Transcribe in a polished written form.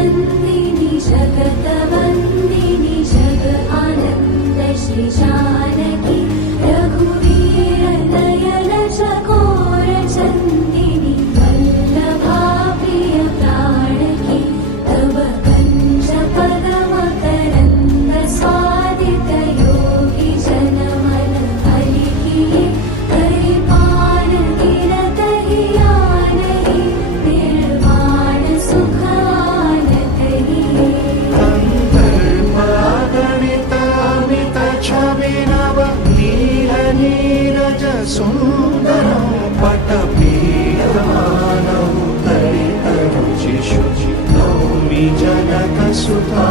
नन्दिनि जगतवन्दिनि जग आनन्द श्री जानकी रघुवीर नयन चकोर चन्दिनि वल्लभा प्रिय प्राणकी तव कञ्ज पदम करन्द स्वादित योगी जनमन हलिकिये हरिपान गिरत हियानहि निर्वाण सुख आनतहि गणित अमित छवि नव नील नीरज सुन्दरं पटपीयमानौ दलित रुचिषु नौमि जनकसुता